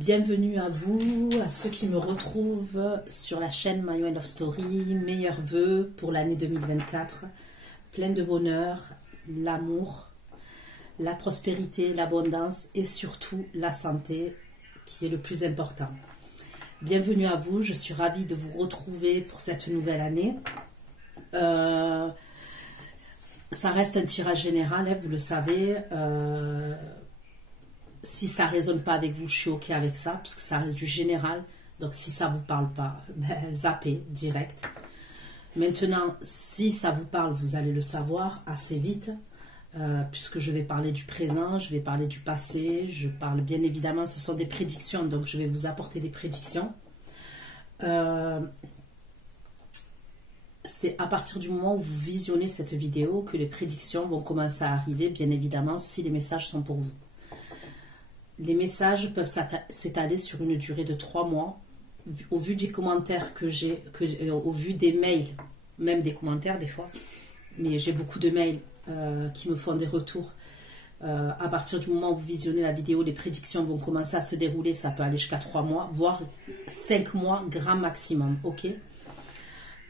Bienvenue à vous, à ceux qui me retrouvent sur la chaîne My Way Love Story. Meilleurs vœux pour l'année 2024, pleine de bonheur, l'amour, la prospérité, l'abondance et surtout la santé qui est le plus important. Bienvenue à vous, je suis ravie de vous retrouver pour cette nouvelle année. Ça reste un tirage général, hein, vous le savez. Si ça ne résonne pas avec vous, je suis OK avec ça, parce que ça reste du général. Donc, si ça ne vous parle pas, zappez direct. Maintenant, si ça vous parle, vous allez le savoir assez vite, puisque je vais parler du présent, je vais parler du passé, je parle bien évidemment, ce sont des prédictions, donc je vais vous apporter des prédictions. C'est à partir du moment où vous visionnez cette vidéo que les prédictions vont commencer à arriver, bien évidemment, si les messages sont pour vous. Les messages peuvent s'étaler sur une durée de 3 mois. Au vu des commentaires que j'ai, au vu des mails, même des commentaires des fois, mais j'ai beaucoup de mails qui me font des retours. À partir du moment où vous visionnez la vidéo, les prédictions vont commencer à se dérouler. Ça peut aller jusqu'à 3 mois, voire 5 mois, grand maximum. Ok.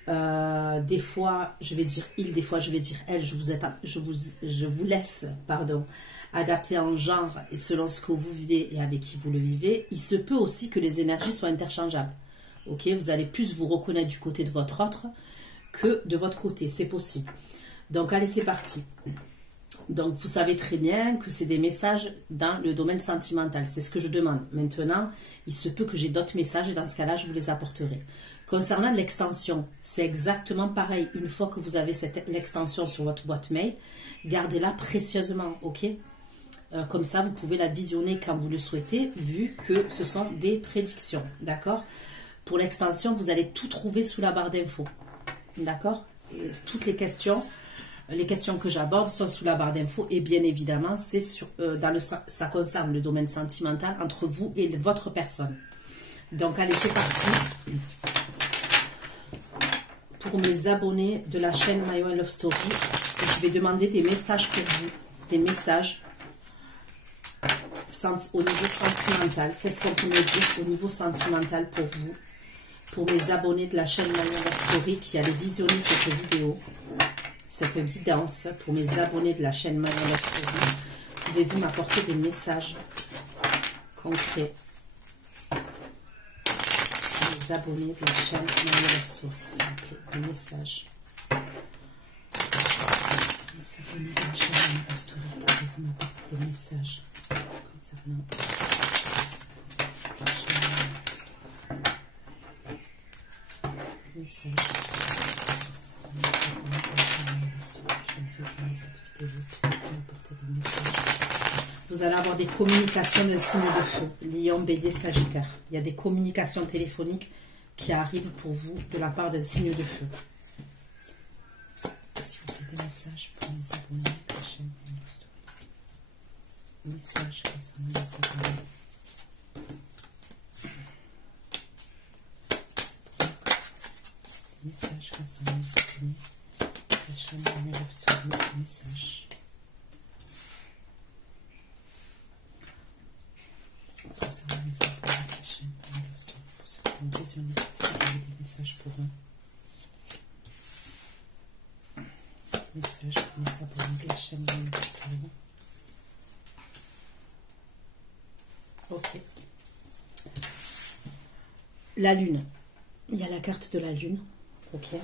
Des fois, je vais dire il, des fois, je vais dire elle. Je vous laisse, pardon, adapter en genre et selon ce que vous vivez et avec qui vous le vivez. Il se peut aussi que les énergies soient interchangeables. Ok, vous allez plus vous reconnaître du côté de votre autre que de votre côté. C'est possible. Donc, allez, c'est parti. Donc, vous savez très bien que c'est des messages dans le domaine sentimental. C'est ce que je demande. Maintenant, il se peut que j'ai d'autres messages et dans ce cas-là, je vous les apporterai. Concernant l'extension, c'est exactement pareil. Une fois que vous avez l'extension sur votre boîte mail, gardez-la précieusement, ok? Comme ça, vous pouvez la visionner quand vous le souhaitez, vu que ce sont des prédictions, d'accord? Pour l'extension, vous allez tout trouver sous la barre d'infos, d'accord? Toutes les questions que j'aborde sont sous la barre d'infos et bien évidemment, c'est ça concerne le domaine sentimental entre vous et votre personne. Donc, allez, c'est parti. Pour mes abonnés de la chaîne My Way Love Story, je vais demander des messages pour vous, des messages au niveau sentimental. Qu'est-ce qu'on peut me dire au niveau sentimental pour vous, pour mes abonnés de la chaîne My Way Love Story qui allaient visionner cette vidéo, cette guidance, pour mes abonnés de la chaîne My Way Love Story, pouvez-vous m'apporter des messages concrets? Les abonnés de la chaîne My Way Love Story, s'il vous plaît, des messages. Les abonnés de la chaîne My Way Love Story, pouvez-vous m'apporter des messages concernant la chaîne My Way Love Story? Des messages concernant les abonnés de la chaîne My Way Love Story qui ont visionné cette vidéo, pouvez-vous m'apporter des messages? Vous allez avoir des communications d'un signe de feu, Lion, Bélier, Sagittaire. Il y a des communications téléphoniques qui arrivent pour vous de la part d'un signe de feu. S'il vous plaît, des messages pour les abonnés de la chaîne My Way Love Story. Messages concernant les abonnés. Messages concernant les abonnés de la chaîne My Way Love Story. Messages. Concernant les abonnés de la chaîne My Way Love Story, pour ceux qui ont visionné cette vidéo, des messages pour eux. Messages pour les abonnés de la chaîne My Way Love Story. Ok. La lune. Il y a la carte de la lune, ok,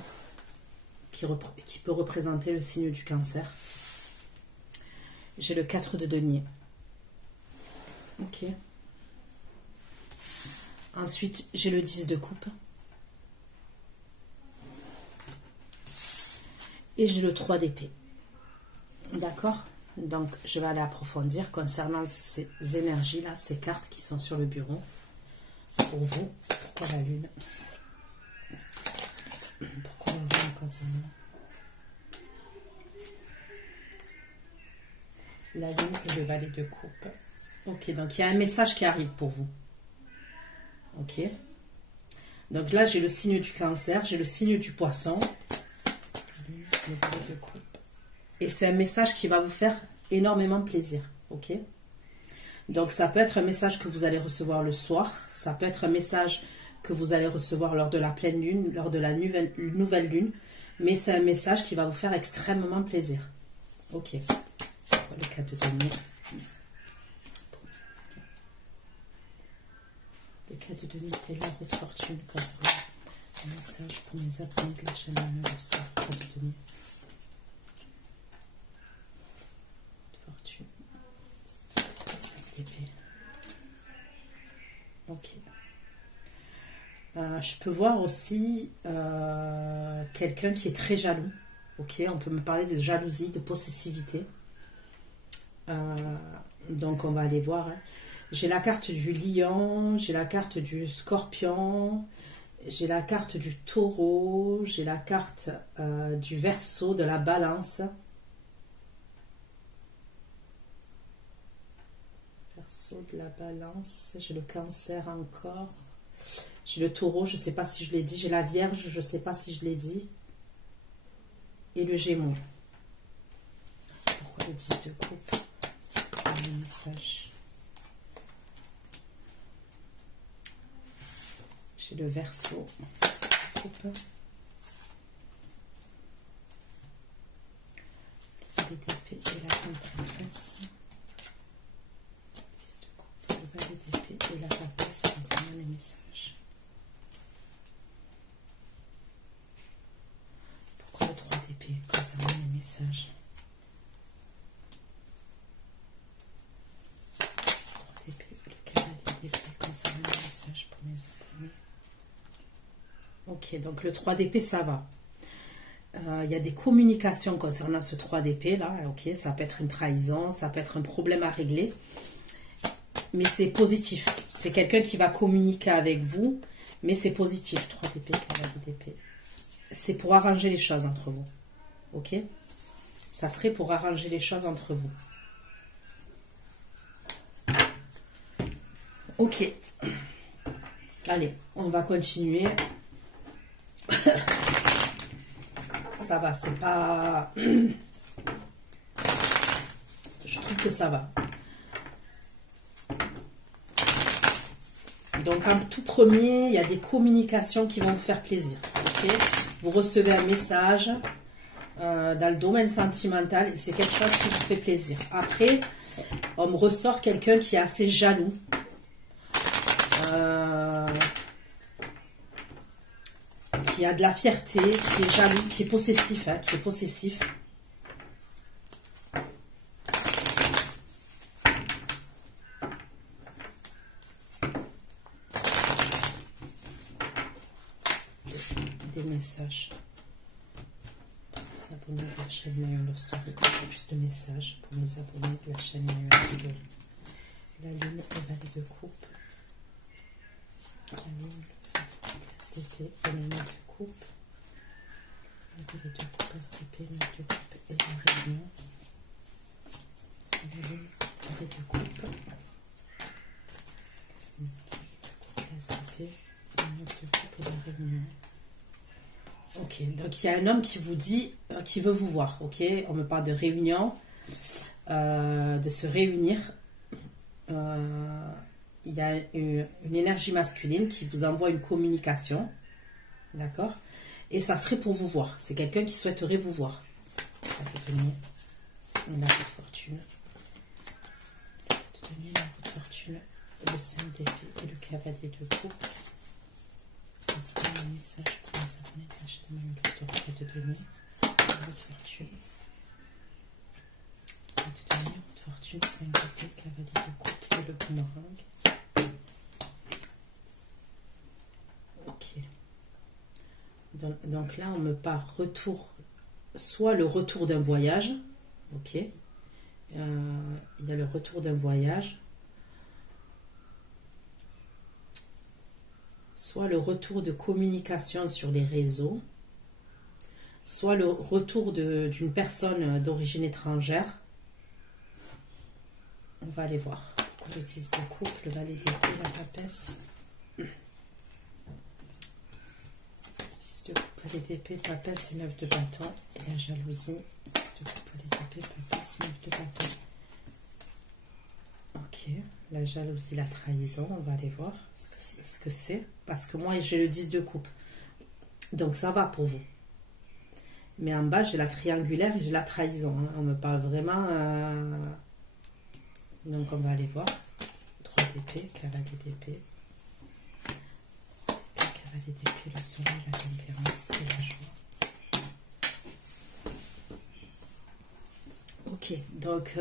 qui peut représenter le signe du cancer. J'ai le 4 de denier. Ok. Ensuite, j'ai le 10 de coupe. Et j'ai le 3 d'épée. D'accord? Donc, je vais aller approfondir concernant ces énergies-là, ces cartes qui sont sur le bureau. Pour vous, pourquoi la lune? Pourquoi la lune concernant la lune et le valet de coupe? Ok, donc il y a un message qui arrive pour vous. Ok. Donc là, j'ai le signe du cancer, j'ai le signe du poisson. Le valet de coupe. Et c'est un message qui va vous faire énormément plaisir. Ok. Donc, ça peut être un message que vous allez recevoir le soir. Ça peut être un message que vous allez recevoir lors de la pleine lune, lors de la nouvelle lune. Mais c'est un message qui va vous faire extrêmement plaisir. Ok. Le 4 de denier. Le 4 de denier et la roue de fortune. Un message pour mes abonnés de la chaîne le soir. 4 de denier. Fortune. 5 d'épée. Ok. Je peux voir aussi quelqu'un qui est très jaloux. Ok, on peut me parler de jalousie, de possessivité. Donc on va aller voir. Hein. J'ai la carte du lion, j'ai la carte du scorpion, j'ai la carte du taureau, j'ai la carte du verseau, de la balance. Verseau, de la balance, j'ai le cancer encore. J'ai le taureau, je ne sais pas si je l'ai dit. J'ai la vierge, je ne sais pas si je l'ai dit. Et le gémeau. Pourquoi le 10 de coupe? Un message. J'ai le verseau. 10 de coupe. Le valet d'épée et la prêtresse. 10 de coupe. Le valet d'épée et la papesse concernant les messages. Le 3 d'épée concernant les messages. 3 d'épée, le cavalier d'épée concernant les messages pour mes abonnés. Ok, donc le 3 d'épée, ça va. Il y a des communications concernant ce 3 d'épée là. Ok, ça peut être une trahison, ça peut être un problème à régler. Mais c'est positif. C'est quelqu'un qui va communiquer avec vous, mais c'est positif. 3 d'épée, cavalier d'épée. C'est pour arranger les choses entre vous. Ok? Ça serait pour arranger les choses entre vous. Ok. Allez, on va continuer. Ça va, c'est pas... Je trouve que ça va. Donc, en tout premier, il y a des communications qui vont vous faire plaisir. Ok? Vous recevez un message dans le domaine sentimental et c'est quelque chose qui vous fait plaisir. Après, on me ressort quelqu'un qui est assez jaloux. Qui a de la fierté, qui est jaloux, qui est possessif. Hein, qui est possessif. Des messages. Les abonnés de la chaîne Mayon Love Story. Plus de messages pour les abonnés de la chaîne Mayon Love Story. La lune, le valet de coupe. La lune, le STP, le 9 de coupe. Le valet de coupe, STP, 9 de coupe et la réunion. La lune, le valet de coupe. Le valet de coupe, STP, 9 de coupe et la réunion. Ok, donc il y a un homme qui vous dit, qui veut vous voir, ok? On me parle de réunion, de se réunir. Il y a une énergie masculine qui vous envoie une communication, d'accord? Et ça serait pour vous voir. C'est quelqu'un qui souhaiterait vous voir. Ça peut tenir la roue de fortune. Ça peut tenir la roue de fortune, le 5 d'épée et le cavalier de coupe. C'est un message pour les abonnés de la chaîne Mayon Love Story de donner la roue de fortune. De donner la roue de fortune, 5 d'épée, cavalier de coupe et le boomerang. Ok. Donc là, on me parle retour, soit le retour d'un voyage. Ok. Il y a le retour d'un voyage. Soit le retour de communication sur les réseaux, soit le retour d'une personne d'origine étrangère. On va aller voir. Le 10 de coupe, le valet d'épée, la papesse. 10 de coupe, valet d'épée, papesse et 9 de bâton. Et la jalousie. 10 de coupe, valet d'épée, papesse, 9 de bâton. Ok, la jalousie, la trahison, on va aller voir ce que c'est. Parce que moi, j'ai le 10 de coupe. Donc, ça va pour vous. Mais en bas, j'ai la triangulaire et j'ai la trahison. Hein. On me parle vraiment... Donc, on va aller voir. 3 d'épée, cavalier d'épée. Cavalier d'épée, le soleil, la tempérance et la joie. Ok, donc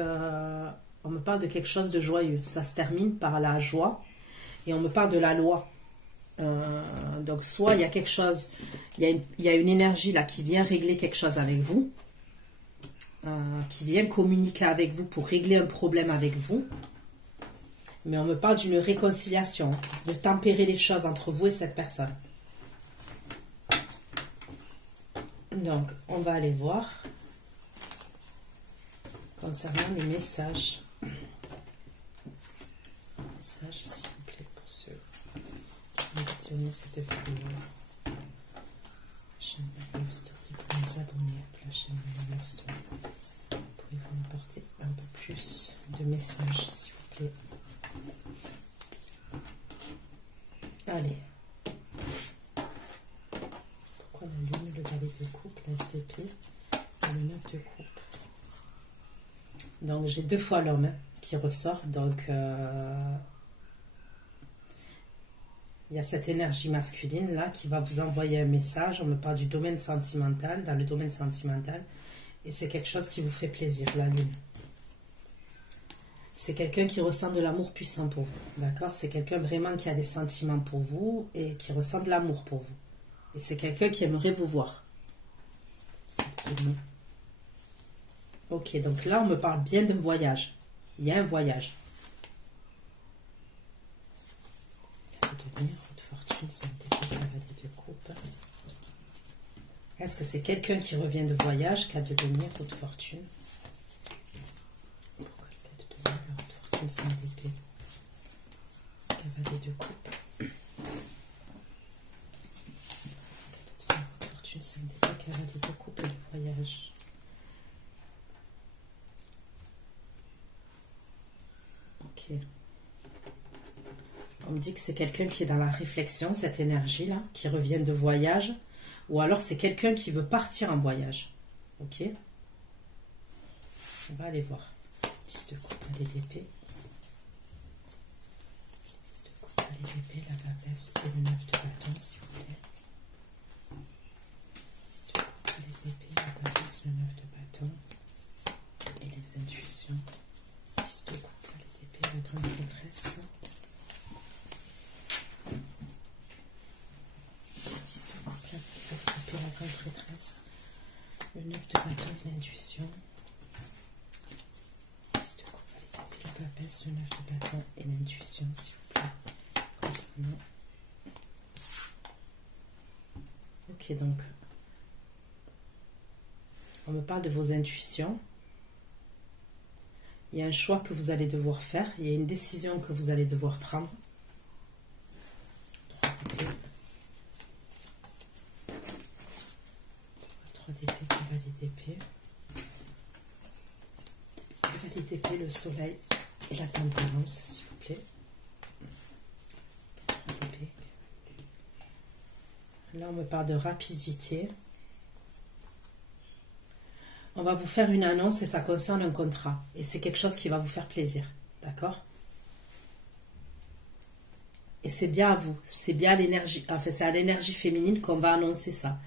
on me parle de quelque chose de joyeux. Ça se termine par la joie et on me parle de la loi. Donc soit il y a quelque chose, il y a une énergie là qui vient régler quelque chose avec vous, qui vient communiquer avec vous pour régler un problème avec vous. Mais on me parle d'une réconciliation, de tempérer les choses entre vous et cette personne. Donc on va aller voir. Concernant les messages. Messages, s'il vous plaît, pour ceux qui ont visionné cette vidéo. La chaîne Love Story, pour les abonnés de la chaîne Love Story. Pouvez-vous m'apporter un peu plus de messages, s'il vous plaît? Allez. Pourquoi la lune, le valet de coupe, l'as d'épée et le 9 de coupe? Donc, j'ai 2 fois l'homme qui ressort. Donc, il y a cette énergie masculine là qui va vous envoyer un message. On me parle du domaine sentimental, dans le domaine sentimental. Et c'est quelque chose qui vous fait plaisir, la lune. C'est quelqu'un qui ressent de l'amour puissant pour vous. D'accord? C'est quelqu'un vraiment qui a des sentiments pour vous et qui ressent de l'amour pour vous. Et c'est quelqu'un qui aimerait vous voir. Ok, donc là, on me parle bien d'un voyage. Il y a un voyage. Devenir, route fortune, ça me cavalier de coupe. Est-ce que c'est quelqu'un qui revient de voyage, qui a devenir, route fortune? Pourquoi le fait de devenir, route fortune, sans d'épée? Cavalier de coupe. Route fortune, sans d'épée, cavalier de coupe et de voyage. Ok. On me dit que c'est quelqu'un qui est dans la réflexion, cette énergie-là, qui revient de voyage. Ou alors c'est quelqu'un qui veut partir en voyage. Ok? On va aller voir. 10 de coupe, valet d'épée. 10 de coupe, valet d'épée, la papesse et le 9 de bâton, s'il vous plaît. 10 de coupe, valet d'épée, la papesse, le 9 de bâton. Et les intuitions. 10 de coupe, valet d'épée, la grande maîtresse. 10 de coupe, la grande prêtresse, le 9 de bâton et l'intuition. 10 de coupe, valet d'épée, la papesse, le 9 de bâton et l'intuition, s'il vous plaît. Concernant. Ok, donc, on me parle de vos intuitions. Il y a un choix que vous allez devoir faire. Il y a une décision que vous allez devoir prendre. 3 d'épée, cavalier d'épée. Cavalier d'épée, le soleil et la tempérance, s'il vous plaît. 3 d'épée. Là, on me parle de rapidité. On va vous faire une annonce et ça concerne un contrat. Et c'est quelque chose qui va vous faire plaisir. D'accord? Et c'est bien à vous. C'est bien à l'énergie. Enfin, c'est à l'énergie féminine qu'on va annoncer ça.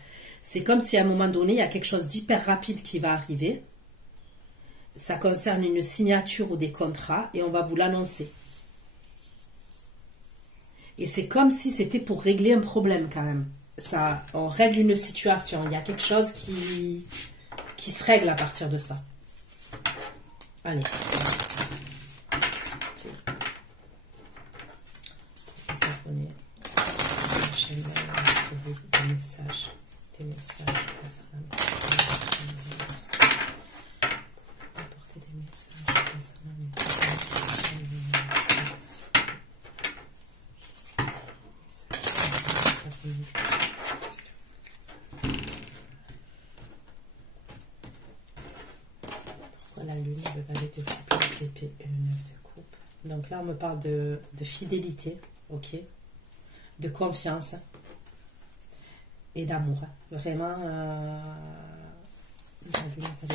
C'est comme si à un moment donné, il y a quelque chose d'hyper rapide qui va arriver. Ça concerne une signature ou des contrats et on va vous l'annoncer. Et c'est comme si c'était pour régler un problème quand même. Ça, on règle une situation. Il y a quelque chose qui se règle à partir de ça. Allez. Les abonnés. La chaîne des messages. Des messages concernant apporter des messages concernant pourquoi la lune, le valet de coupe, l'épée et le 9 de coupe? Donc là, on me parle de fidélité, ok, de confiance et d'amour. Vraiment, la lune va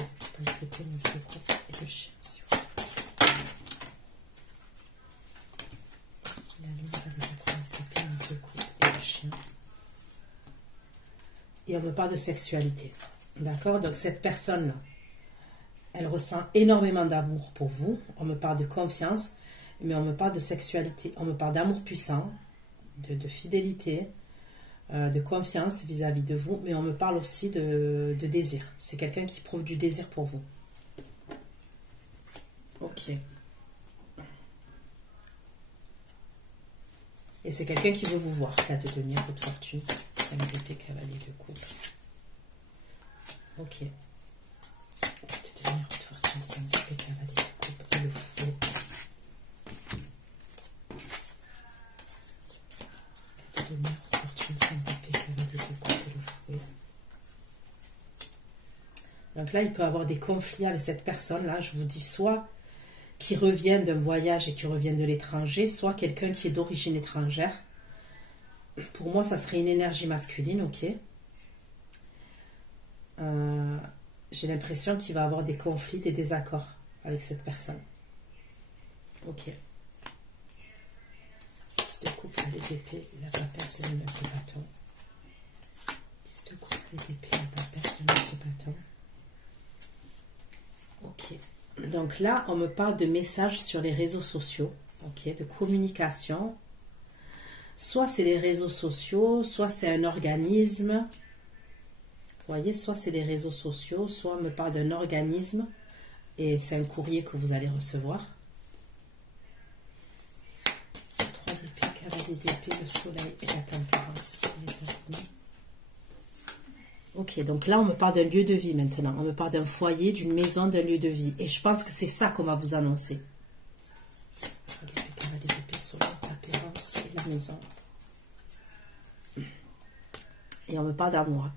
d'épée, neuf de coupe et le chien, s'il vous plaît. La lune va d'épée, neuf de coupe et le chien. Et on me parle de sexualité. D'accord? Donc cette personne-là, elle ressent énormément d'amour pour vous. On me parle de confiance, mais on me parle de sexualité. On me parle d'amour puissant, de fidélité, de confiance vis-à-vis de vous, mais on me parle aussi de désir. C'est quelqu'un qui prouve du désir pour vous. Ok. Et c'est quelqu'un qui veut vous voir. 4 de denier, roue de fortune, 5 d'épée, cavalier de coupe. Ok. 4 de denier, roue de fortune, 5 d'épée, cavalier de coupe et le fouet. 4 de denier, roue de fortune, 5 d'épée, cavalier de coupe et le fouet. Donc là, il peut y avoir des conflits avec cette personne-là. Je vous dis soit qui reviennent d'un voyage et qui reviennent de l'étranger, soit quelqu'un qui est d'origine étrangère. Pour moi, ça serait une énergie masculine, ok. J'ai l'impression qu'il va y avoir des conflits, des désaccords avec cette personne. Ok. 10 de coupe, les d'épée, la papesse et le 9 de bâton. 10 de coupe, les d'épée, la papesse, le 9 de bâton. Ok. Donc là, on me parle de messages sur les réseaux sociaux, ok, de communication. Soit c'est les réseaux sociaux, soit c'est un organisme. Vous voyez, soit c'est les réseaux sociaux, soit on me parle d'un organisme et c'est un courrier que vous allez recevoir. 3 d'épée, cavalier d'épée, le soleil et la tempérance pour les amis. Ok, donc là, on me parle d'un lieu de vie maintenant. On me parle d'un foyer, d'une maison, d'un lieu de vie. Et je pense que c'est ça qu'on va vous annoncer. Cavalier d'épée, soleil, tempérance et la maison. Et on me parle d'amour.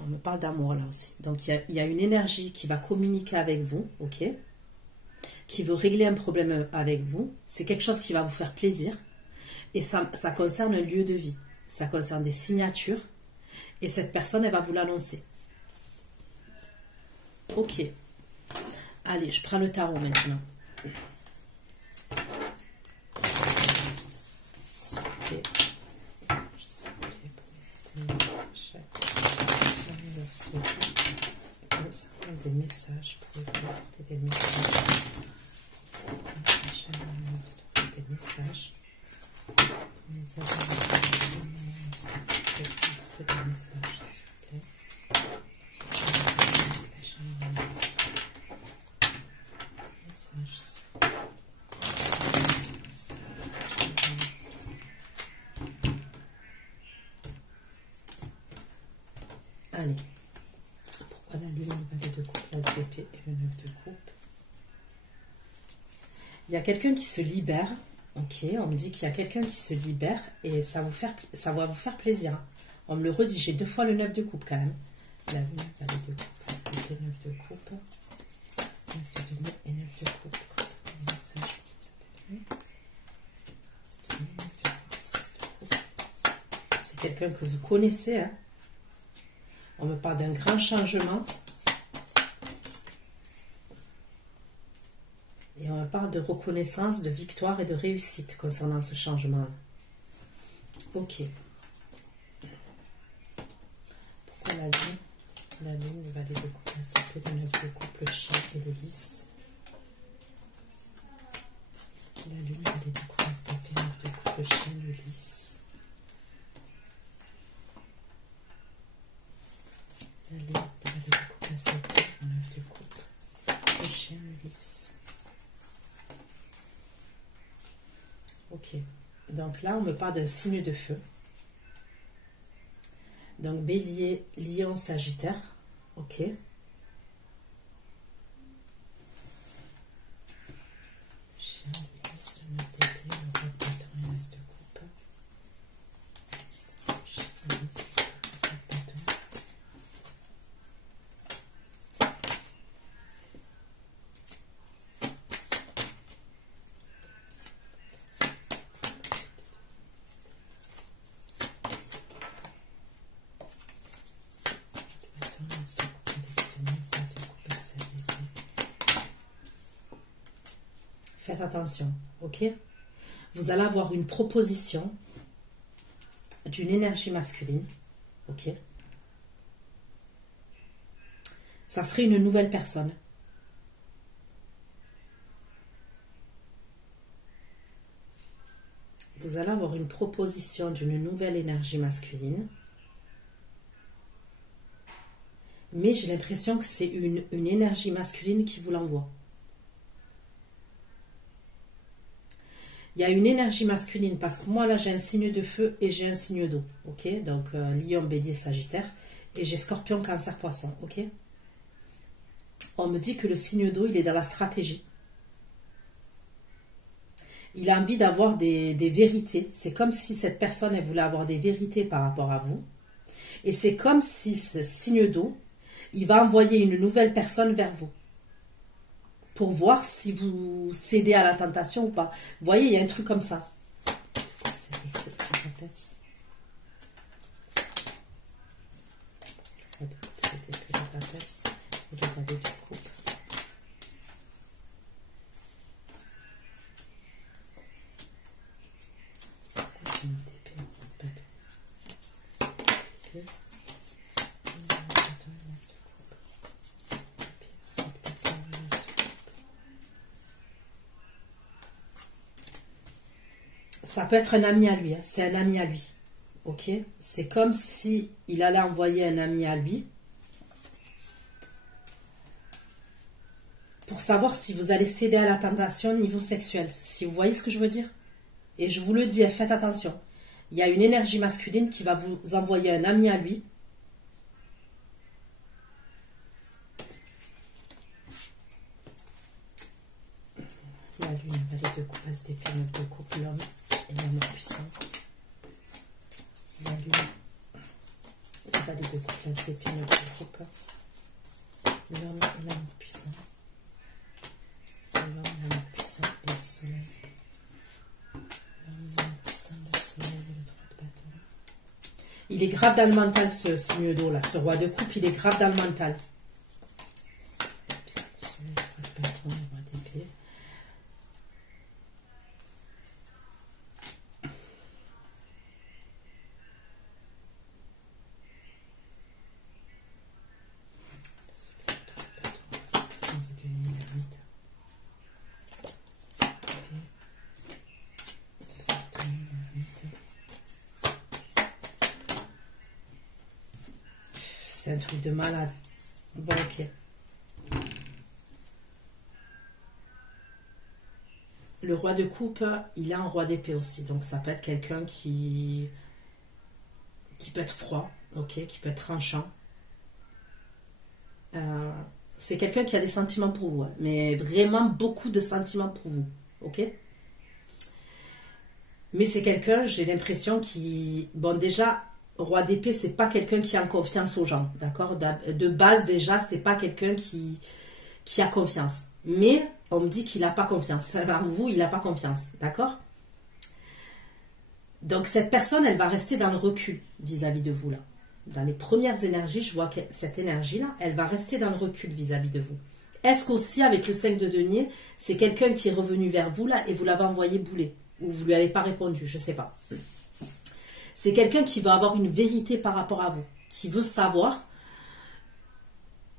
On me parle d'amour là aussi. Donc, il y a une énergie qui va communiquer avec vous, ok? Qui veut régler un problème avec vous. C'est quelque chose qui va vous faire plaisir. Et ça concerne un lieu de vie. Ça concerne des signatures. Et cette personne, elle va vous l'annoncer. Ok. Allez, je prends le tarot maintenant. S'il vous plaît. S'il vous plaît, pour les concernant des messages, pouvez-vous apporter des messages? Des messages. Mes amis, des messages, s'il vous plaît. Message, s'il vous plaît. Allez. Pourquoi la lune, le valet de coupe, l'as d'épée et le 9 de coupe? Il y a quelqu'un qui se libère. Ok, on me dit qu'il y a quelqu'un qui se libère et ça va vous faire plaisir. On me le redit, j'ai 2 fois le 9 de coupe quand même. La lune, le valet de coupe, l'as d'épée, 9 de coupe. 9 de denier et 9 de coupe. C'est quelqu'un que vous connaissez, hein. On me parle d'un grand changement. Et on me parle de reconnaissance, de victoire et de réussite concernant ce changement. Ok. Pourquoi la lune? La lune, le valet de coupe, l'as le 9 de coupe, le chien et le lys. La lune, le valet de coupe, l'as le 9 de coupe, le chien, le lys. La lune, le valet de coupe, l'as le 9 de coupe, le chien, le lys. Ok, donc là on me parle d'un signe de feu. Donc bélier, lion, sagittaire. Ok. Chien, lys, le 9 d'épée, le roi de bâton et l'as de coupe. Chien, lys, le roi de bâton. faites attention, ok? Vous allez avoir une proposition d'une énergie masculine, ok? Ça serait une nouvelle personne. Vous allez avoir une proposition d'une nouvelle énergie masculine. Mais j'ai l'impression que c'est une énergie masculine qui vous l'envoie. Il y a une énergie masculine parce que moi là j'ai un signe de feu et j'ai un signe d'eau. Ok, donc Lion, Bélier, Sagittaire. Et j'ai Scorpion, Cancer, Poisson. Ok. On me dit que le signe d'eau il est dans la stratégie. Il a envie d'avoir des vérités. C'est comme si cette personne elle voulait avoir des vérités par rapport à vous. Et c'est comme si ce signe d'eau il va envoyer une nouvelle personne vers vous. Pour voir si vous cédez à la tentation ou pas. Vous voyez, il y a un truc comme ça. Ça peut être un ami à lui, hein. C'est un ami à lui. Ok? C'est comme si il allait envoyer un ami à lui pour savoir si vous allez céder à la tentation au niveau sexuel. Si vous voyez ce que je veux dire? Et je vous le dis, faites attention. Il y a une énergie masculine qui va vous envoyer un ami à lui. La lune, valet de coupe, as d'épée, neuf de coupe, l'homme et l'amour puissant. La lune, valet de coupe, as d'épée, neuf de coupe, l'homme et l'amour puissant. L'homme, l'amour puissant et le soleil. L'homme, l'amour puissant, le soleil et le 3 de bâton. Il est grave dans le mental ce signe d'eau là, ce roi de coupe, il est grave dans le mental. Le soleil, le 3 de bâton, le roi d'épée. C'est un truc de malade. Bon, ok. Le roi de coupe, il a un roi d'épée aussi. Donc, ça peut être quelqu'un qui peut être froid, ok, qui peut être tranchant. C'est quelqu'un qui a des sentiments pour vous, hein, mais vraiment beaucoup de sentiments pour vous, ok. Mais c'est quelqu'un, j'ai l'impression, qui... Bon, déjà... Roi d'épée, c'est pas quelqu'un qui a confiance aux gens, d'accord? De base, déjà, c'est pas quelqu'un qui a confiance. Mais on me dit qu'il n'a pas confiance. En vous, il n'a pas confiance, d'accord? Donc, cette personne, elle va rester dans le recul vis-à-vis de vous, là. Dans les premières énergies, je vois que cette énergie-là, elle va rester dans le recul vis-à-vis de vous. Est-ce qu'aussi, avec le 5 de denier, c'est quelqu'un qui est revenu vers vous, là, et vous l'avez envoyé bouler? Ou vous lui avez pas répondu, je sais pas. C'est quelqu'un qui va avoir une vérité par rapport à vous, qui veut savoir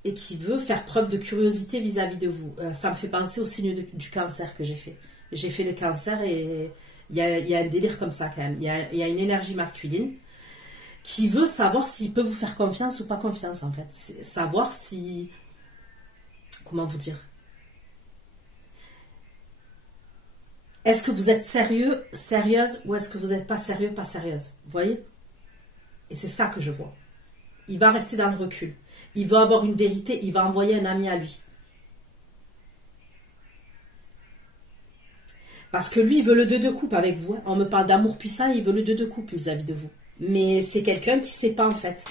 et qui veut faire preuve de curiosité vis-à-vis de vous. Ça me fait penser au signe du cancer que j'ai fait. J'ai fait le cancer et il y a un délire comme ça quand même. Il y a une énergie masculine qui veut savoir s'il peut vous faire confiance ou pas confiance en fait. Savoir si... Comment vous dire ? Est-ce que vous êtes sérieux, sérieuse, ou est-ce que vous n'êtes pas sérieux, pas sérieuse? Vous voyez? Et c'est ça que je vois. Il va rester dans le recul. Il va avoir une vérité, il va envoyer un ami à lui. Parce que lui, il veut le 2 de coupe avec vous. On me parle d'amour puissant, il veut le 2 de coupe vis-à-vis de vous. Mais c'est quelqu'un qui ne sait pas en fait.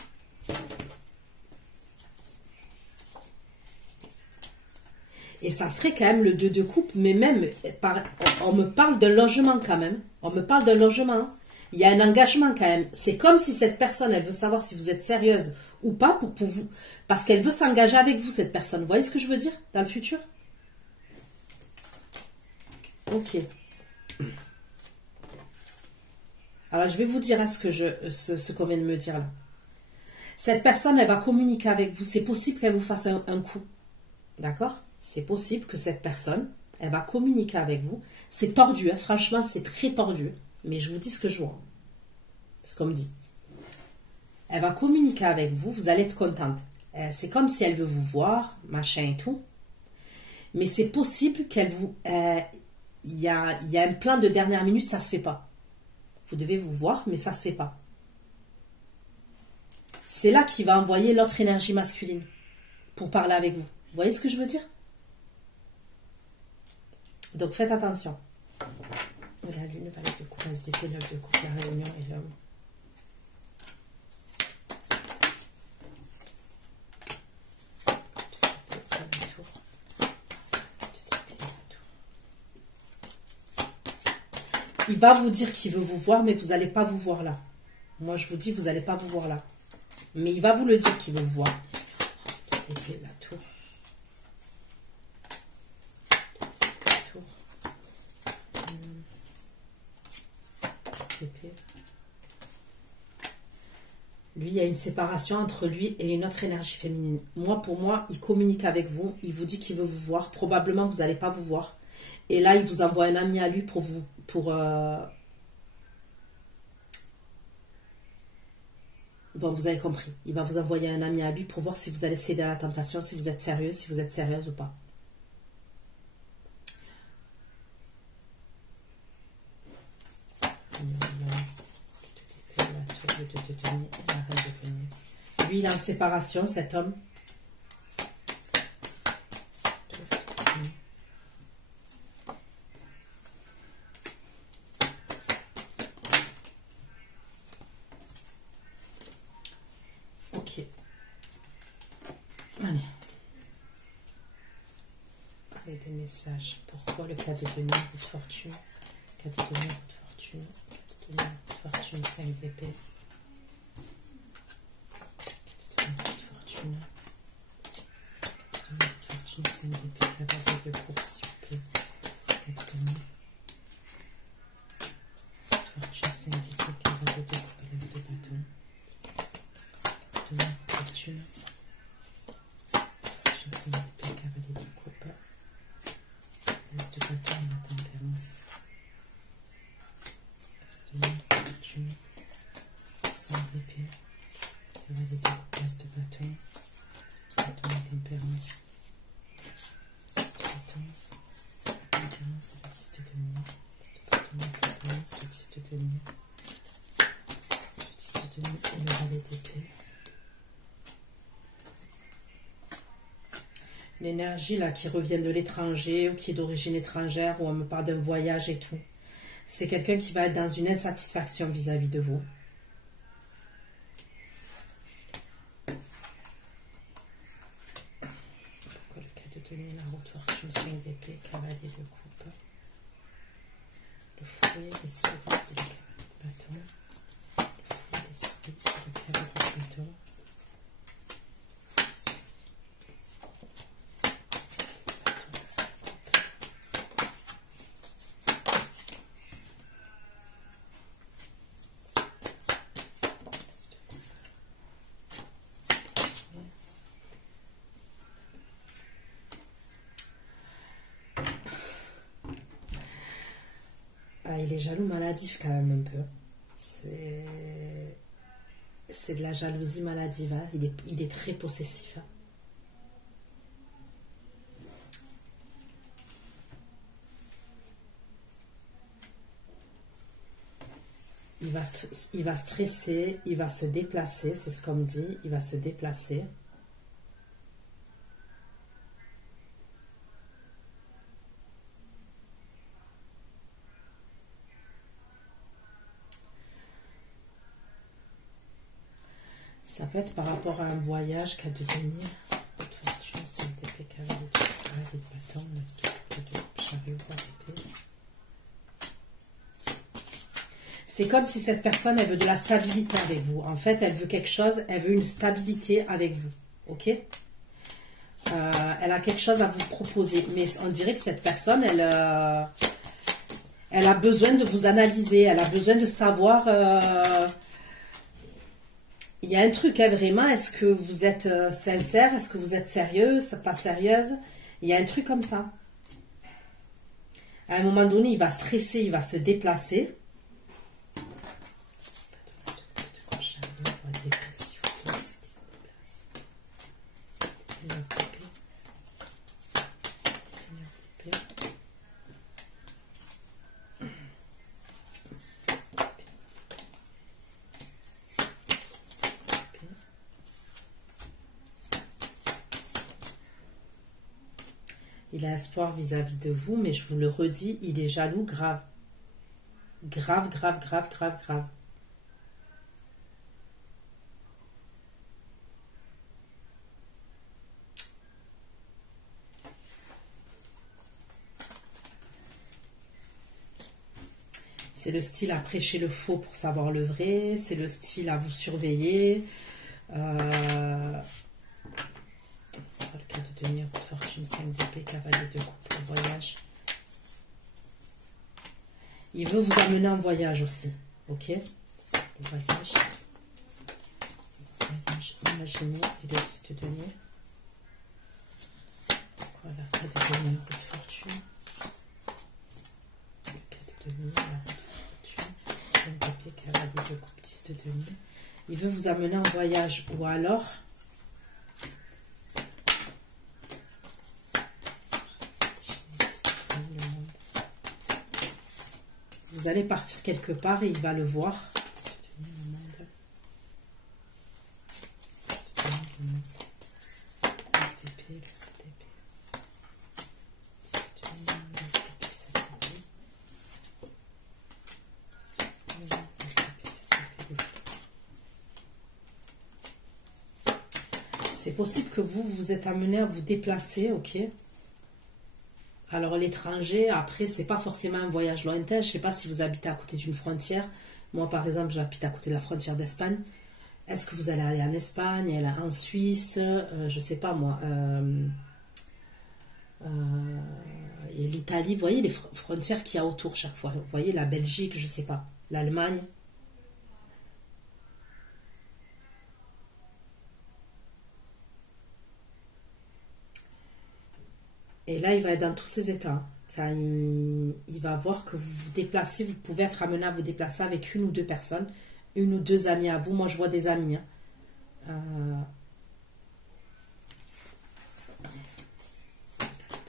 Et ça serait quand même le 2 de coupe, mais même, on me parle d'un logement quand même. On me parle d'un logement. Il y a un engagement quand même. C'est comme si cette personne, elle veut savoir si vous êtes sérieuse ou pas pour vous. Parce qu'elle veut s'engager avec vous, cette personne. Vous voyez ce que je veux dire dans le futur? Ok. Alors, je vais vous dire ce qu'on vient de me dire là. Cette personne, elle va communiquer avec vous. C'est possible qu'elle vous fasse un coup. D'accord? C'est possible que cette personne, elle va communiquer avec vous. C'est tordu, hein. Franchement, c'est très tordu. Mais je vous dis ce que je vois. C'est comme dit. Elle va communiquer avec vous, vous allez être contente. C'est comme si elle veut vous voir, machin et tout. Mais c'est possible qu'elle vous... Il y a un plan de dernière minute, ça se fait pas. Vous devez vous voir, mais ça se fait pas. C'est là qu'il va envoyer l'autre énergie masculine pour parler avec vous. Vous voyez ce que je veux dire? Donc faites attention. La lune, valet de coupe, as d'épée, l'œuf de coupe, la réunion et l'homme. Il va vous dire qu'il veut vous voir, mais vous n'allez pas vous voir là. Moi, je vous dis, vous n'allez pas vous voir là. Mais il va vous le dire qu'il veut vous voir. La tour. La tour. Lui, il y a une séparation entre lui et une autre énergie féminine. Moi, pour moi, il communique avec vous. Il vous dit qu'il veut vous voir. Probablement, vous n'allez pas vous voir. Et là, il vous envoie un ami à lui pour vous... Bon, vous avez compris. Il va vous envoyer un ami à lui pour voir si vous allez céder à la tentation, si vous êtes sérieux, si vous êtes sérieuse ou pas. Lui, il est en séparation, cet homme. Ok. Allez. Avec des messages. Pourquoi le cas de denier, coup de fortune? Cas de denier, coup de fortune. Cas de denier, coup de fortune, 5 d'épée. Cas de denier, coup de fortune. Cas de denier, coup de fortune, 5 d'épée. Cavalier de groupe, s'il vous plaît. Cas de denier. Coup de fortune, 5 d'épée. Cavalier de groupe, et l'as de bâton. Cas de denier, coup de fortune. Fortune, 5 d'épée. Cavalier de coupe. L'as de bâton et la tempérance. Fortune, 5 d'épée, cavalier de coupe, l'as de bâton, de la tempérance, l'as de bâton, tempérance et le 10 de denier, de bâton, la tempérance, le 10 de denier, le 10 de denier et le valet d'épée. L'énergie là qui revient de l'étranger ou qui est d'origine étrangère ou on me parle d'un voyage et tout. C'est quelqu'un qui va être dans une insatisfaction vis-à-vis de vous. Pourquoi le cas de denier, la route fortune, 5 d'épée, cavalier de coupe, le fouet, les souris et le cavalier de bâton, le fouet, les souris et le cavalier de bâton. Ah, il est jaloux maladif quand même un peu. C'est de la jalousie maladive. Hein. Il est très possessif. Hein. Il va stresser, il va se déplacer, c'est ce qu'on me dit, il va se déplacer. Ça peut être par rapport à un voyage qu'à devenir. Fortune, 5 d'épée, cavalier de bâton, l'as de coupe, chariot, roi d'épée. C'est comme si cette personne, elle veut de la stabilité avec vous. En fait, elle veut quelque chose, elle veut une stabilité avec vous. Ok? Elle a quelque chose à vous proposer. Mais on dirait que cette personne, Elle a besoin de vous analyser, elle a besoin de savoir... Il y a un truc, hein, vraiment, est-ce que vous êtes sincère, est-ce que vous êtes sérieuse, pas sérieuse? Il y a un truc comme ça. À un moment donné, il va stresser, il va se déplacer. Il a espoir vis-à-vis de vous, mais je vous le redis, il est jaloux grave. Grave, grave, grave, grave, grave. C'est le style à prêcher le faux pour savoir le vrai. C'est le style à vous surveiller. Le cas de denier, votre fortune, 5 d'épée, cavalier de coupe, le voyage. Il veut vous amener en voyage aussi. Ok? Le voyage. Voyage imaginé et le 10 de denier. Voilà, cas de denier, votre fortune. Le cas de denier, la fortune. 5 d'épée, cavalier de coupe, 10 de denier. Il veut vous amener en voyage ou alors... Vous allez partir quelque part et il va le voir. C'est possible que vous vous êtes amené à vous déplacer, ok? Alors l'étranger, après, c'est pas forcément un voyage lointain. Je sais pas si vous habitez à côté d'une frontière. Moi, par exemple, j'habite à côté de la frontière d'Espagne. Est-ce que vous allez aller en Espagne, en Suisse, je sais pas moi. Et l'Italie, vous voyez les frontières qu'il y a autour chaque fois. Vous voyez la Belgique, je sais pas. L'Allemagne. Et là, il va être dans tous ces états. Enfin, il va voir que vous vous déplacez, vous pouvez être amené à vous déplacer avec une ou deux personnes, une ou deux amis à vous. Moi, je vois des amis.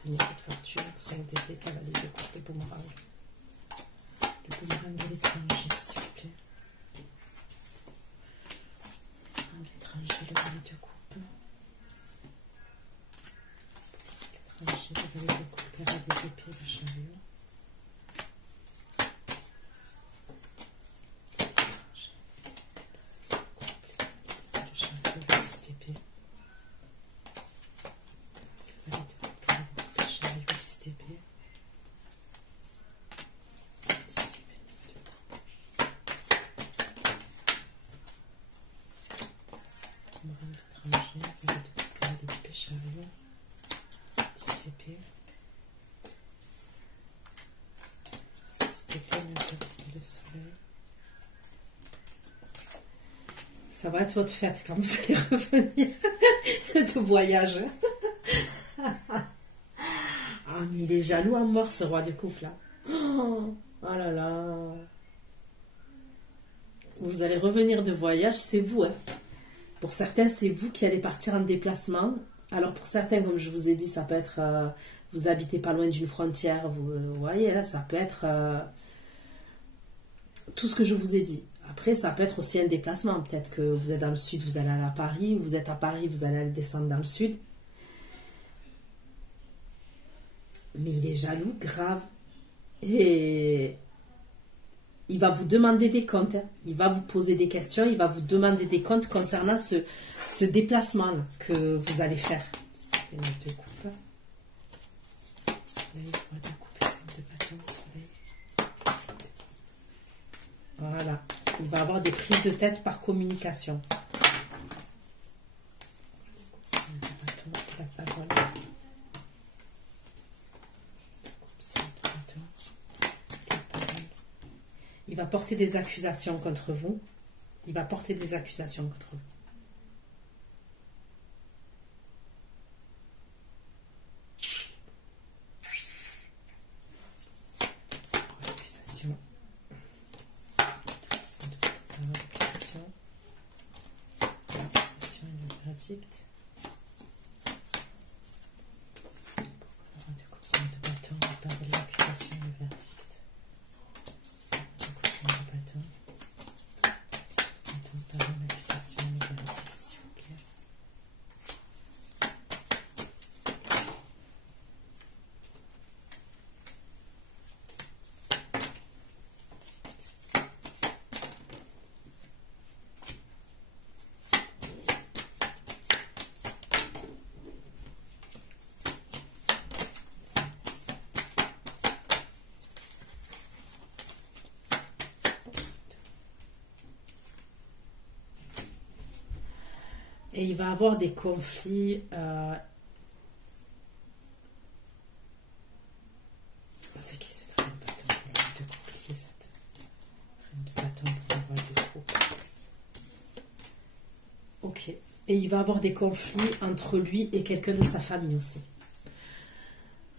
Tenez votre fortune, 5 d'épée, cavalier de coupe, le boomerang. Le boomerang de l'étranger, s'il vous plaît. L'étranger, le valet de coupe. L'étranger, le valet de coupe, cavalier d'épée, le chariot. Ça va être votre fête quand vous allez revenir de voyage. Ah, mais il est jaloux à mort, ce roi de coupe là. Oh là là. Vous allez revenir de voyage, c'est vous. Hein. Pour certains, c'est vous qui allez partir en déplacement. Alors pour certains, comme je vous ai dit, ça peut être... vous habitez pas loin d'une frontière. Vous voyez, là, ça peut être... tout ce que je vous ai dit. Après, ça peut être aussi un déplacement. Peut-être que vous êtes dans le sud, vous allez aller à Paris. Vous êtes à Paris, vous allez descendre dans le sud. Mais il est jaloux, grave. Et il va vous demander des comptes. Hein. Il va vous poser des questions. Il va vous demander des comptes concernant ce déplacement que vous allez faire. Soleil, roi de coupe, 5 de bâton, soleil. Voilà. Il va avoir des prises de tête par communication. La parole. La porter des accusations contre vous. Il va porter des accusations contre vous. Accusation. Accusation et le verdict. Du conseil de bâton, on parle de l'accusation et le verdict. Du conseil de bâton. Parle de l'accusation et le verdict, s'il vous plaît. Et il va avoir des conflits. C'est qui cette reine de bâton? Elle a de compliquer cette reine de bâton pour avoir du couple. Ok. Et il va avoir des conflits entre lui et quelqu'un de sa famille aussi.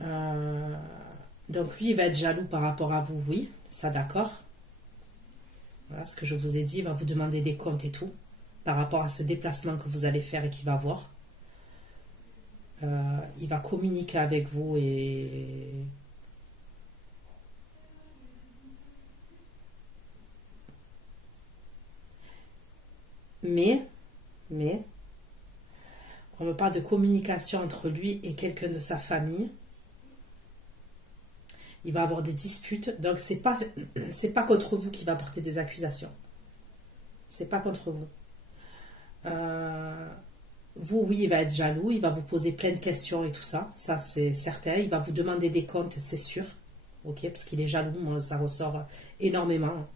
Donc lui, il va être jaloux par rapport à vous, oui. Ça, d'accord. Voilà ce que je vous ai dit. Il va vous demander des comptes et tout, par rapport à ce déplacement que vous allez faire et qu'il va avoir. Il va communiquer avec vous et... Mais, on me parle de communication entre lui et quelqu'un de sa famille. Il va avoir des disputes. Donc, c'est pas contre vous qu'il va porter des accusations. C'est pas contre vous. Vous, oui, il va être jaloux, il va vous poser plein de questions et tout ça, c'est certain. Il va vous demander des comptes, c'est sûr, ok, parce qu'il est jaloux, moi, ça ressort énormément.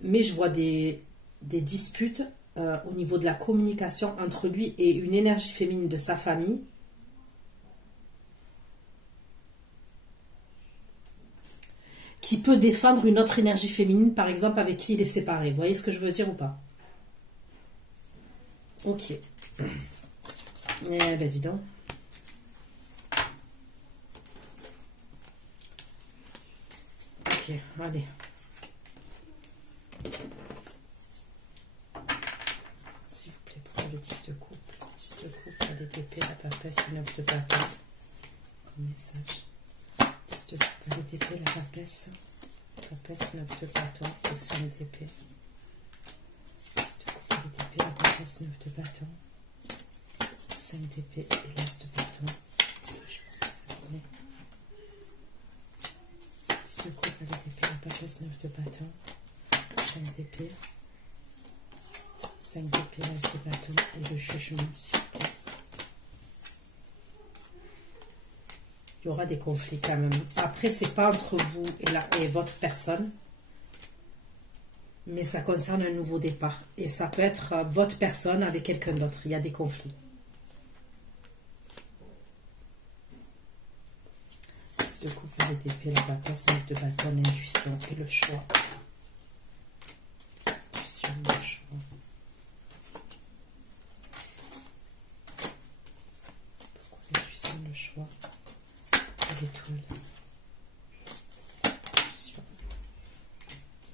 Mais je vois des disputes au niveau de la communication entre lui et une énergie féminine de sa famille. Qui peut défendre une autre énergie féminine, par exemple, avec qui il est séparé. Vous voyez ce que je veux dire ou pas? Ok. Eh ben, dis donc. Ok, allez. S'il vous plaît, pour le 10 de couple. 10 de couple, la DTP, la papesse, le 9 de bâton. Comme message. 10 de couple, la DTP, la papesse. Papesse, 9 de bâton et 5 d'épée. 10 de couple, la DTP, la papesse, 9 de bâton. 5 d'épée et l'as de bâton. Ça, je pense que ça connaît. 10 de couple, la DTP, la papesse, 9 de bâton. 5 d'épée. 5 d'épée, l'as de bâton et le jugement, s'il vous plaît. Il y aura des conflits quand même. Après, c'est pas entre vous et votre personne, mais ça concerne un nouveau départ. Et ça peut être votre personne avec quelqu'un d'autre. Il y a des conflits. Six de coupe, les d'épée, la papesse, 9 de bâton, l'intuition et le choix. Intuition, le choix. Pourquoi l'intuition, le choix? L'étoile, intuition,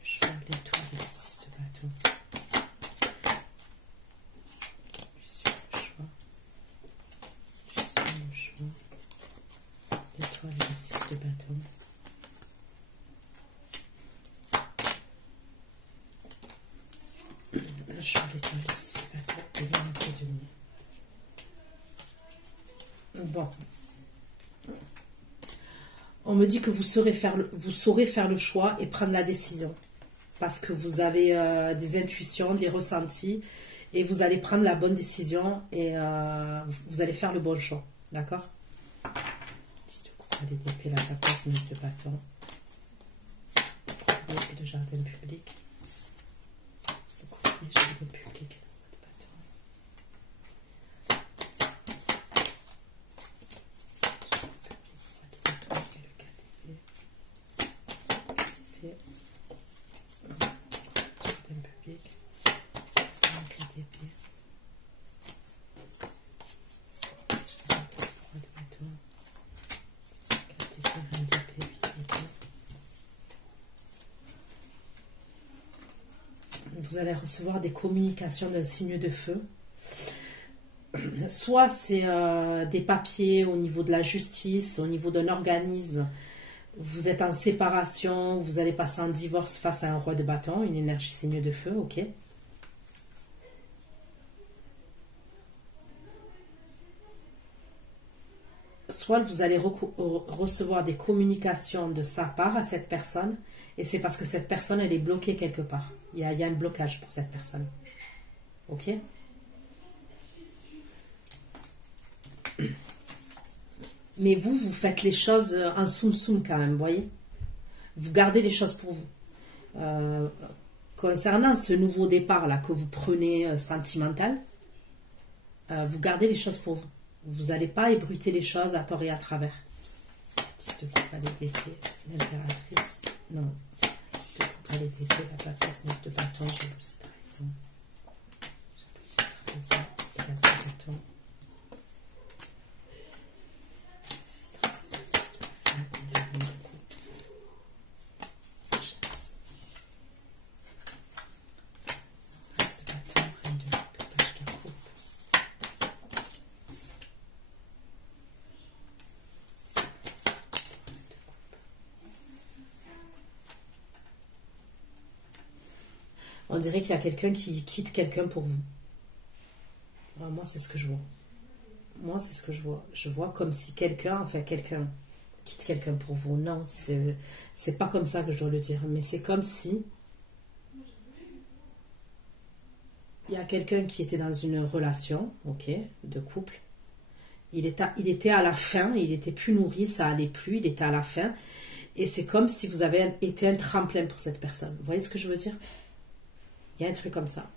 le choix, l'étoile et le 6 de bâton. Intuition, le choix, l'étoile et le 6 de bâton. Le choix, l'étoile et le 6 de bâton et le 9 de denier. Bon. On me dit que vous saurez faire le choix et prendre la décision. Parce que vous avez des intuitions, des ressentis. Et vous allez prendre la bonne décision et vous allez faire le bon choix. D'accord? 10 de coupe, les d'épée, la papesse, 9 de bâton. Le courrier et le jardin public. Le courrier et le jardin public. vous allez recevoir des communications d'un signe de feu. Soit c'est des papiers au niveau de la justice, au niveau d'un organisme. Vous êtes en séparation, vous allez passer en divorce face à un roi de bâton, une énergie signe de feu, ok. Soit vous allez recevoir des communications de sa part à cette personne, et c'est parce que cette personne, elle est bloquée quelque part. Il y a un blocage pour cette personne. Ok? Mais vous faites les choses en soum-soum quand même, vous voyez? Vous gardez les choses pour vous. Concernant ce nouveau départ-là que vous prenez sentimental, vous gardez les choses pour vous. Vous n'allez pas ébruiter les choses à tort et à travers. Si de coupe à l'épée, l'impératrice, non. Si de coupe à l'épée, la papesse, 9 de bâton, jalousie, trahison. Jalousie, trahison, et la bâton. On dirait qu'il y a quelqu'un qui quitte quelqu'un pour vous. Alors moi, c'est ce que je vois. Moi, c'est ce que je vois. Je vois comme si quelqu'un quitte quelqu'un pour vous. Non, c'est pas comme ça que je dois le dire. Mais c'est comme si il y a quelqu'un qui était dans une relation, ok, de couple. Il était à la fin, il était plus nourri, ça allait plus, il était à la fin. Et c'est comme si vous avez été un tremplin pour cette personne. Vous voyez ce que je veux dire? Il y a un truc comme ça.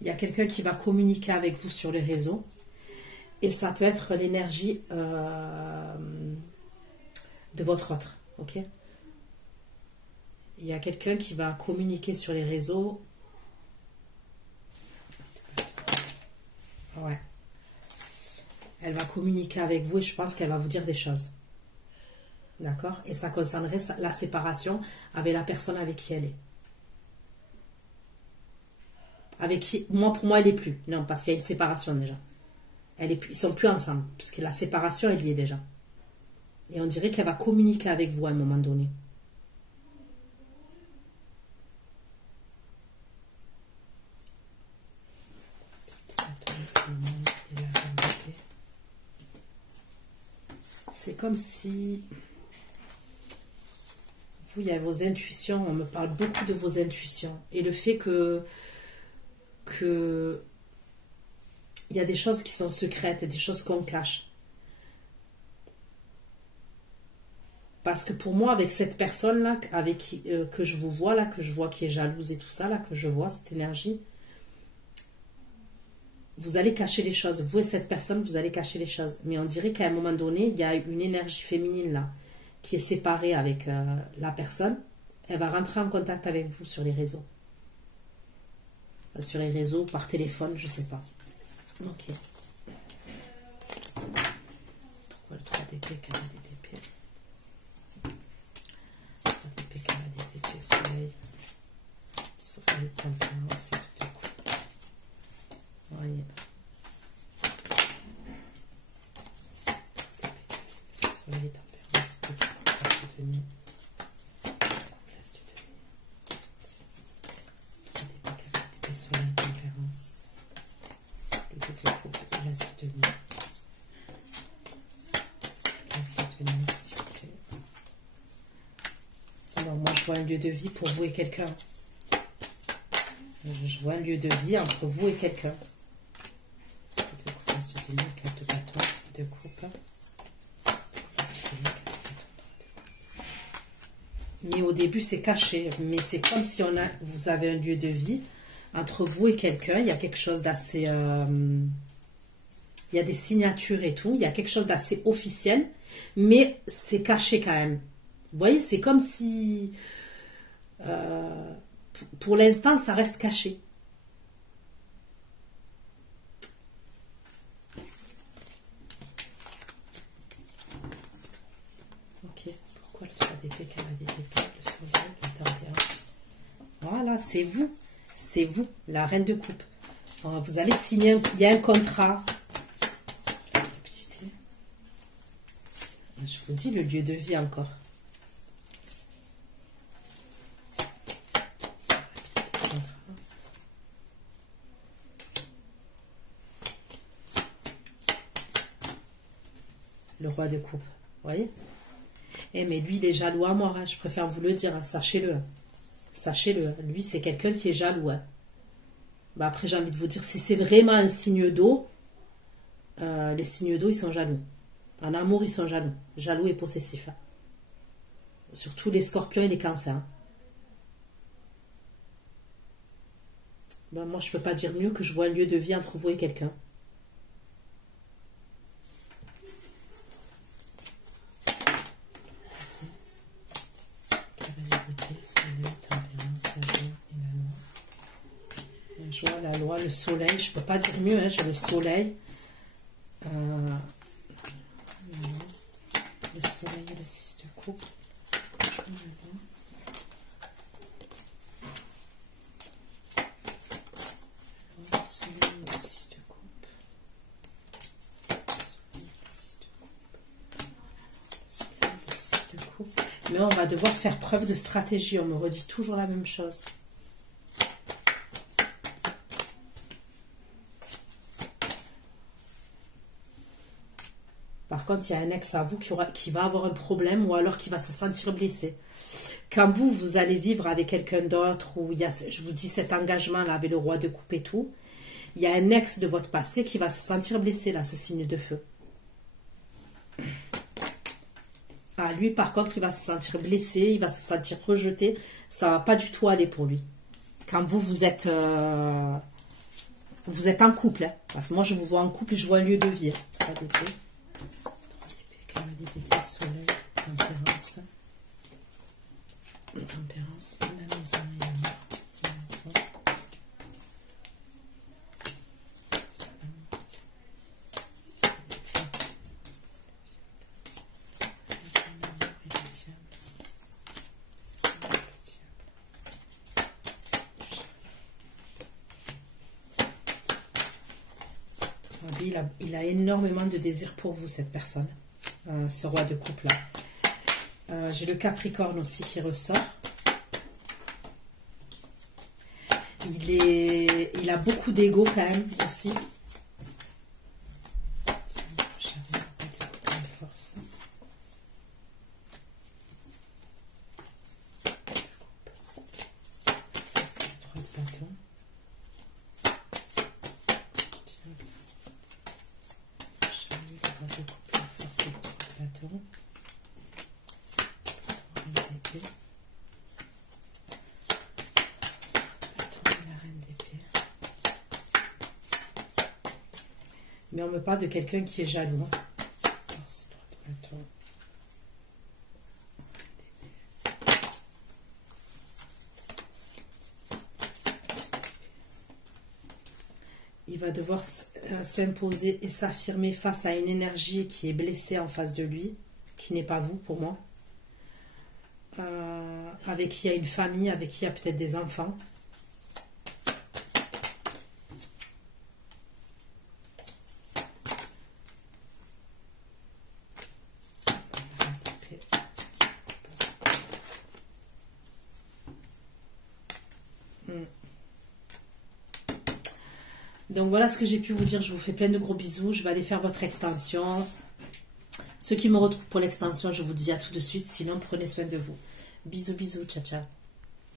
Il y a quelqu'un qui va communiquer avec vous sur les réseaux. Et ça peut être l'énergie de votre autre. Ok? Il y a quelqu'un qui va communiquer sur les réseaux. Ouais. Elle va communiquer avec vous et je pense qu'elle va vous dire des choses. D'accord? Et ça concernerait la séparation avec la personne avec qui elle est. Avec qui, pour moi, elle n'est plus. Non, parce qu'il y a une séparation déjà. Ils ne sont plus ensemble, puisque la séparation est liée déjà. Et on dirait qu'elle va communiquer avec vous à un moment donné. C'est comme si... Vous, il y a vos intuitions, on me parle beaucoup de vos intuitions. Et le fait que il y a des choses qui sont secrètes et des choses qu'on cache. Parce que pour moi, avec cette personne-là, que je vous vois, là, que je vois qui est jalouse et tout ça, là, que je vois cette énergie, vous allez cacher les choses. Vous et cette personne, vous allez cacher les choses. Mais on dirait qu'à un moment donné, il y a une énergie féminine, là, qui est séparée avec la personne. Elle va rentrer en contact avec vous sur les réseaux. Sur les réseaux, par téléphone, je sais pas. Ok. Pourquoi le 3 d'épée, carré d'épée? 3 d'épée, carré d'épée, soleil. Soleil, tempérance, et tout coup. Voyez. Soleil, tempérance, tout coup. Place de tenue. Place de tenue. 3 d'épée, carré d'épée, soleil, tempérance. Le coup de coupe, place de tenue. Place de tenue, s'il vous plaît. Alors, moi, je vois un lieu de vie pour vous et quelqu'un. Je vois un lieu de vie entre vous et quelqu'un. Place de tenue, 4 de bâton, de coupe. Mais au début, c'est caché. Mais c'est comme si vous avez un lieu de vie entre vous et quelqu'un. Il y a quelque chose d'assez... il y a des signatures et tout. Il y a quelque chose d'assez officiel. Mais c'est caché quand même. Vous voyez, c'est comme si... pour l'instant, ça reste caché. Ok, pourquoi le 3 d'épée, cavalier d'épée, le soleil, la tempérance? Voilà, c'est vous. C'est vous, la reine de coupe. Vous allez signer, il y a un contrat. Je vous dis le lieu de vie encore. Le roi de coupe, vous voyez? Eh mais lui, il est jaloux à moi, hein. Je préfère vous le dire, hein. Sachez-le. Sachez-le, hein. Lui, c'est quelqu'un qui est jaloux. Hein. Bah, après, j'ai envie de vous dire, si c'est vraiment un signe d'eau, les signes d'eau, ils sont jaloux. En amour, ils sont jaloux. Jaloux et possessifs. Hein. Surtout les scorpions et les cancers. Hein. Ben, moi, je ne peux pas dire mieux que je vois un lieu de vie entre vous et quelqu'un. La loi, le soleil, je peux pas dire mieux, hein, j'ai le soleil. Le soleil et le 6 de coupe. Le soleil et le 6 de coupe. Le soleil et le 6 de coupe. Mais on va devoir faire preuve de stratégie, on me redit toujours la même chose. Par contre, il y a un ex à vous qui va avoir un problème ou alors qui va se sentir blessé. Quand vous allez vivre avec quelqu'un d'autre, où il y a, je vous dis, cet engagement-là avec le roi de coupe et tout, il y a un ex de votre passé qui va se sentir blessé, là, ce signe de feu. Ah, lui, par contre, il va se sentir blessé, il va se sentir rejeté. Ça ne va pas du tout aller pour lui. Quand vous êtes en couple, hein, parce que moi, je vous vois en couple et je vois un lieu de vie. Hein. Soleil, tempérance, la maison et l'amour. Il a énormément de désir pour vous, cette personne. Ce roi de coupe là. J'ai le Capricorne aussi qui ressort. Il a beaucoup d'ego quand même aussi. Mais on me parle de quelqu'un qui est jaloux. Force, 3 de bâton. Il va devoir s'imposer et s'affirmer face à une énergie qui est blessée en face de lui, qui n'est pas vous pour moi. Avec qui il y a une famille, avec qui il y a peut-être des enfants. Donc voilà ce que j'ai pu vous dire. Je vous fais plein de gros bisous. Je vais aller faire votre extension. Ceux qui me retrouvent pour l'extension, je vous dis à tout de suite. Sinon, prenez soin de vous. Bisous, bisous. Ciao, ciao.